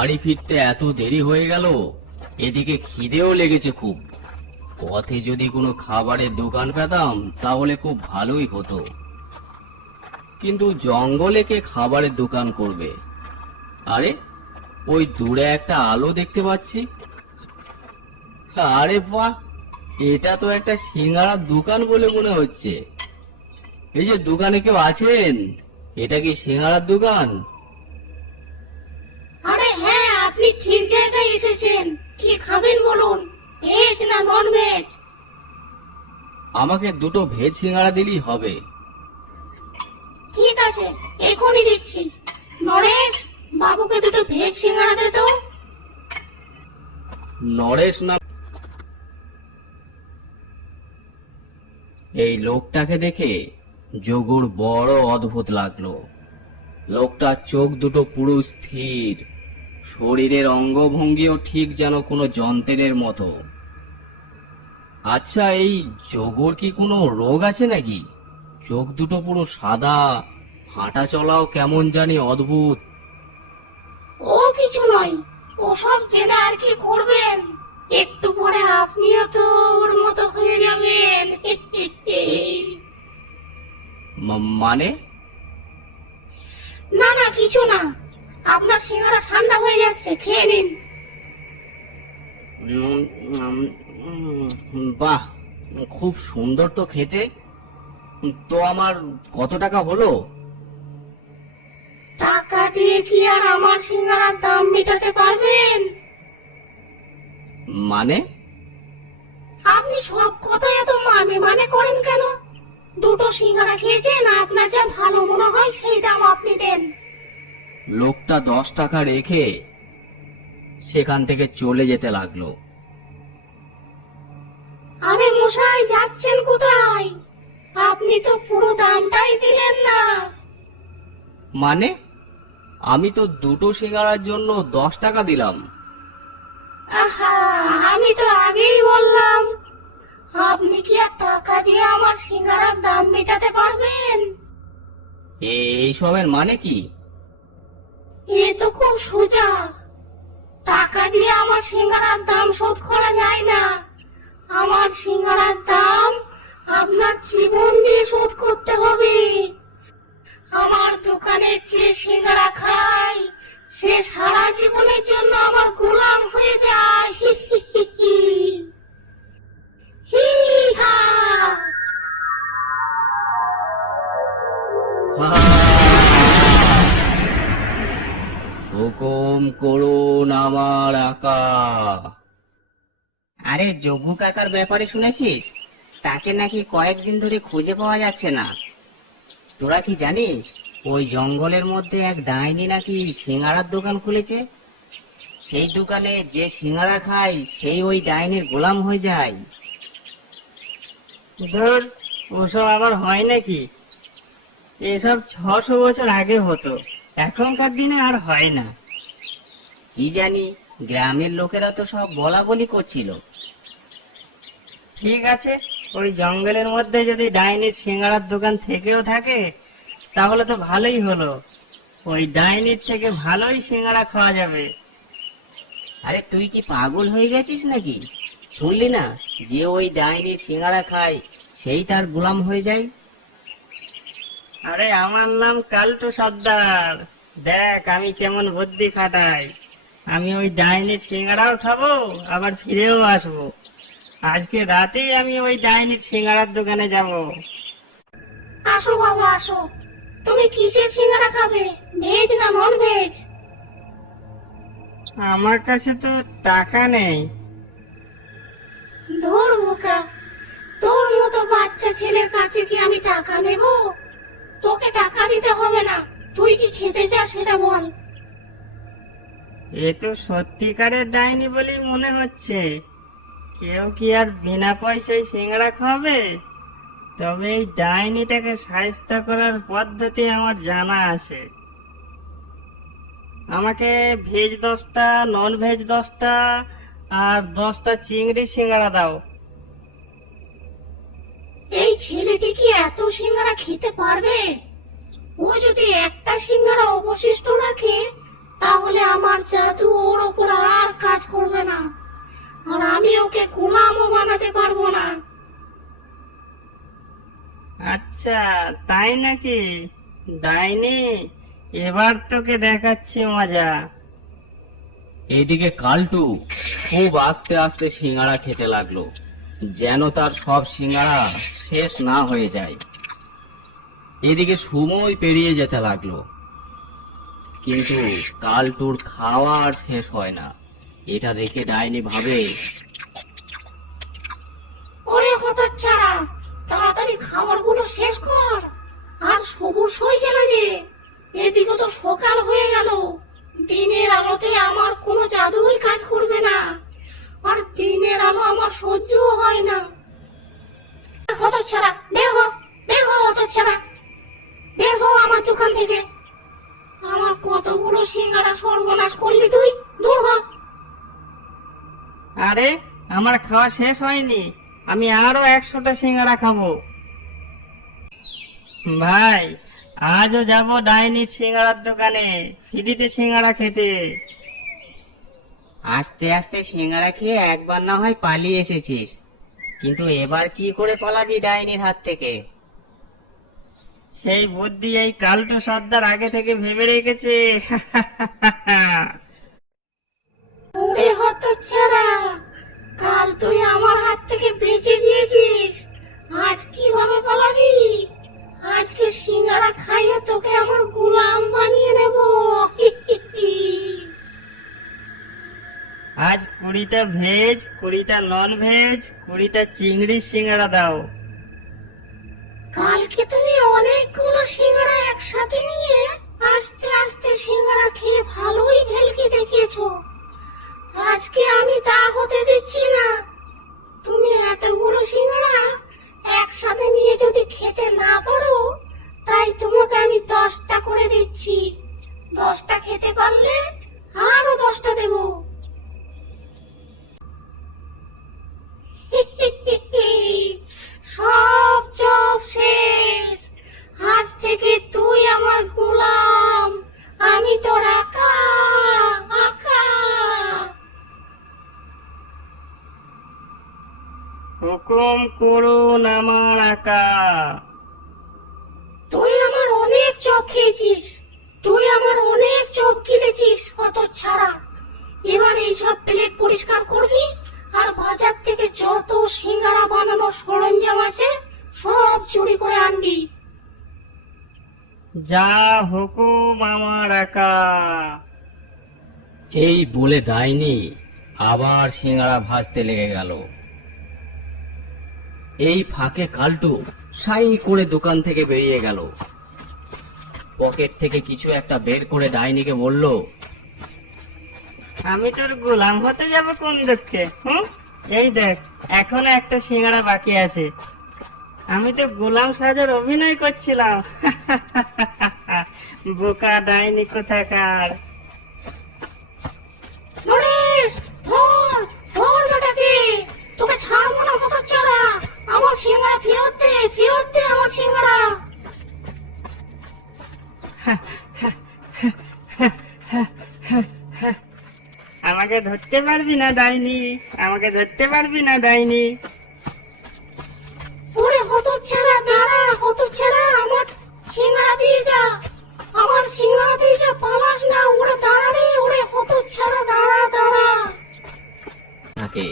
বাড়ি ফিরতে এত দেরি হয়ে গেল, এদিকে খিদেও লেগেছে খুব। পথে যদি কোনো খাবারের দোকান পেতাম তাহলে খুব ভালোই হতো, কিন্তু জঙ্গলে কে খাবারের দোকান করবে? আরে ওই দূরে একটা আলো দেখতে পাচ্ছি। আরে বাহ, এটা তো একটা সিঙ্গারার দোকান বলে মনে হচ্ছে। এই যে দোকানে কেউ আছেন? এটা কি সিঙ্গারার দোকান? আরে হ্যাঁ, আপনি ঠিক জায়গায় এসেছেন। কি খাবেন বলুন, ভেজ না নন ভেজ? আমাকে দুটো ভেজ সিঙ্গারা দিলেই হবে। ঠিক আছে, এখনই দিচ্ছি। নরেশ, বাবুকে দুটো ভেজ সিঙ্গাড়া দে তো। নরেশ না? এই লোকটাকে দেখে যোগুর বড় অদ্ভুত লাগলো। লোকটার চোখ দুটো পুরো স্থির, শরীরের অঙ্গভঙ্গিও ঠিক যেন কোনো যন্ত্রের মতো। আচ্ছা, এই যোগুর কি কোনো রোগ আছে নাকি? চোখ দুটো পুরো সাদা, হাঁটা চলাও কেমন জানি অদ্ভুত। ও কিছু নয়, ওসব জেনে আর কি করবেন? একটু পরে আপনিও তো ওর মতো হয়ে যাবেন। মানে? না না, কিছু না। আপনার সিঙ্গারা ঠান্ডা হয়ে যাচ্ছে, খেয়ে নিন। উম, বাহ, খুব সুন্দর তো খেতে। তো আমার কত টাকা হলো? টাকা দিয়ে কি আর আমার সিঙ্গারার দাম মেটাতে পারবেন? মানে? আপনি সব কথাই এত মানে মানে করেন কেন? দুটো সিঙ্গারা খেয়েছেন, আপনার যা ভালো মনে হয় সেই দাম আপনি দেন। লোকটা 10 টাকা রেখে সেখান থেকে চলে যেতে লাগলো। আরে মশাই, যাচ্ছেন কোথায়? আপনি তো পুরো দামটাই দিলেন না। মানে? আমি তো দুটো সিঙ্গারার জন্য 10 টাকা দিলাম। আহা, আমি তো আগেই বললাম। আপনি কি আর টাকা দিয়ে আমার সিঙ্গারার দাম মেটাতে পারবেন? এইসবের মানে কি? এ তো খুব সোজা। টাকা দিয়ে আমার সিঙ্গারার দাম শোধ করা যায় না। আমার সিঙ্গারার দাম আপনার জীবন দিয়ে শোধ করতে হবে। আমার দোকানের যে সিঙ্গারা খায় সে সারা জীবনের জন্য আমার গোলাম হয়ে যায়। হি হি হি হি। হি হা। হুকুম করুন আমার আকা। আরে যোগু কাকার ব্যাপারে শুনেছিস? তাকে নাকি কয়েকদিন ধরে খুঁজে পাওয়া যাচ্ছে না। তোরা কি জানিস ওই জঙ্গলের মধ্যে এক ডাইনি নাকি সিঙ্গাড়ার দোকান খুলেছে? সেই দোকানে যে সিঙ্গাড়া খায় সেই ওই ডাইনির গোলাম হয়ে যায়। ধর, ওসব আবার হয় নাকি? এসব 600 বছর আগে হতো, এখনকার দিনে আর হয় না। কি জানি, গ্রামের লোকেরা তো সব বলা বলি করছিল। ঠিক আছে, ওই জঙ্গলের মধ্যে যদি ডাইনির সিঙ্গাড়ার দোকান থেকেও থাকে তাহলে তো ভালোই হলো। ওই ডাইনির থেকে ভালোই সিঙ্গাড়া খাওয়া যাবে। আরে তুই কি পাগল হয়ে গেছিস নাকি? শুনলি না যে ওই ডাইনির সিঙ্গাড়া খায় সেই তার গোলাম হয়ে যায়? আরে আমার নাম কালটু সর্দার। দেখ আমি কেমন বুদ্ধি খাটাই। আমি ওই ডাইনির সিঙ্গাড়াও খাবো, আবার ফিরেও আসবো। আজকে রাতেই আমি ওই ডাইনির সিঙ্গাড়ার দোকানে যাব। আসো বাবা, আসো। তুমি কিসের সিঙ্গারা খাবে, ভেজ না নন ভেজ? আমার কাছে তো টাকা নেই। ধর বোকা, তোর মতো বাচ্চা ছেলের কাছে কি আমি টাকা নেব? তোকে টাকা দিতে হবে না, তুই কি খেতে চাস সেটা বল। এ তো সত্যিকারের ডাইনি বলেই মনে হচ্ছে। কেউ কি আর বিনা পয়সায় সিঙ্গাড়া খাবে? তবে এই ডাইনিটাকে সাহায্য করার পদ্ধতি আমার জানা আছে। আমাকে ভেজ 10টা, নন ভেজ 10টা আর 10টা চিংড়ি সিঙ্গাড়া দাও। এই ছেলেটি কি এত সিঙ্গারা খেতে পারবে? ও যদি একটা সিঙ্গারা অবশিষ্ট রাখে তাহলে আমার জাদু ওর ওপর আর কাজ করবে না, আর আমি ওকে গোলামও বানাতে পারবো না। আচ্ছা তাই নাকি? ডাইনি, এবার তোকে দেখাচ্ছি মজা। এইদিকে কালটু খুব আস্তে আস্তে সিঙ্গারা খেতে লাগলো, যেন তার সব সিঙ্গারা শেষ না হয়ে যায়। এদিকে সময় পেরিয়ে যেতে লাগলো, কিন্তু কালটুর খাওয়া আর শেষ হয় না। এটা দেখে ডাইনি ভাবে, ওরে হতচ্ছাড়া, তাড়াতাড়ি খাবারগুলো শেষ কর, আর সবুজ হয়েছে না যে, এদিকে তো সকাল হয়ে গেল। দিনের আলোতে আমার কোনো জাদুই কাজ করবে না, আর দিনের আলো আমার সহ্যও হয় না। হতচ্ছাড়া, বের হ, বের হ হতচ্ছাড়া, বের হ আমার দোকান থেকে। আমার কতগুলো সিঙ্গারা সর্বনাশ করলি তুই, দূর হ। আরে আমার খাওয়া শেষ হয়নি, আমি আরো 100টা সিঙ্গারা খাবো। ভাই, আজও যাব ডাইনির সিঙ্গারার দোকানে ফ্রিতে সিঙ্গারা খেতে। আস্তে আস্তে সিঙ্গারা খেয়ে একবার না হয় পালিয়ে এসেছিস, কিন্তু এবার কি করে পালাবি ডাইনির হাত থেকে? সেই বুদ্ধি এই কালটু সর্দার আগে থেকে ভেবে রেখেছে। ওরে হতচ্ছাড়া, কাল তুই আমার হাত থেকে বেঁচে গিয়েছিস, আজ কিভাবে পালাবি? আজকে সিঙ্গারা খাইয়ে তোকে আমার গোলাম বানিয়ে নেব। আজ 20টা ভেজ, 20টা নন ভেজ, 20টা চিংড়ির সিঙ্গারা দাও। কালকে তুমি অনেকগুলো সিঙ্গারা একসাথে নিয়ে আস্তে আস্তে সিঙ্গারা খেয়ে ভালোই ভেলকি দেখিয়েছো। আজকে আমি তা হতে দিচ্ছি না। তুমি এতগুলো সিঙ্গারা একসাথে নিয়ে যদি খেতে না পারো, তাই তোমাকে আমি 10টা করে দিচ্ছি। 10টা খেতে পারলে আরো 10টা দেব। সব জব শেষ, আজ থেকে তুই আমার গোলাম, আমি তোর আকা আকা। হুকুম করুন আমার আকা। তুই আমার অনেক চপ খেয়েছিস, তুই আমার অনেক চপ কিনেছিস হতচ্ছাড়া। এবার এইসব প্লেট পরিষ্কার করবি, আর বাজার থেকে যত সিঙ্গারা বানানোর সরঞ্জাম আছে সব চুরি করে আনবি। যা হুকুম আমার আকা। এই বলে ডাইনি আবার সিঙ্গারা ভাজতে লেগে গেল। এই ফাঁকে কালটু সাই করে দোকান থেকে বেরিয়ে গেল। পকেট থেকে কিছু একটা বের করে ডাইনিকে বলল, আমি তোর গোলাম হতে যাব কোন দুঃখে? এই দেখ, এখনো একটা সিঙ্গারা বাকি আছে। আমি তো গোলাম সাজার অভিনয় করছিলাম। বোকা ডাইনি কোথাকার। নরেশ, ধর ধর বেটাকে, তোকে ছাড়বো না হতচ্ছাড়া। আমার সিঙ্গারা ফেরত দে, ফেরত দে আমার সিঙ্গারা। আমাকে ধরতে পারবি না ডাইনি, আমাকে ধরতে পারবি না ডাইনি। ওরে হতচ্ছাড়া, দাঁড়া হতচ্ছাড়া, আমার সিঙ্গারা দিয়ে যা, আমার সিঙ্গারা দিয়ে যা, পালাস না। ওরে দাঁড়া রে, ওরে হতচ্ছাড়া, দাঁড়া দাঁড়া। থাকে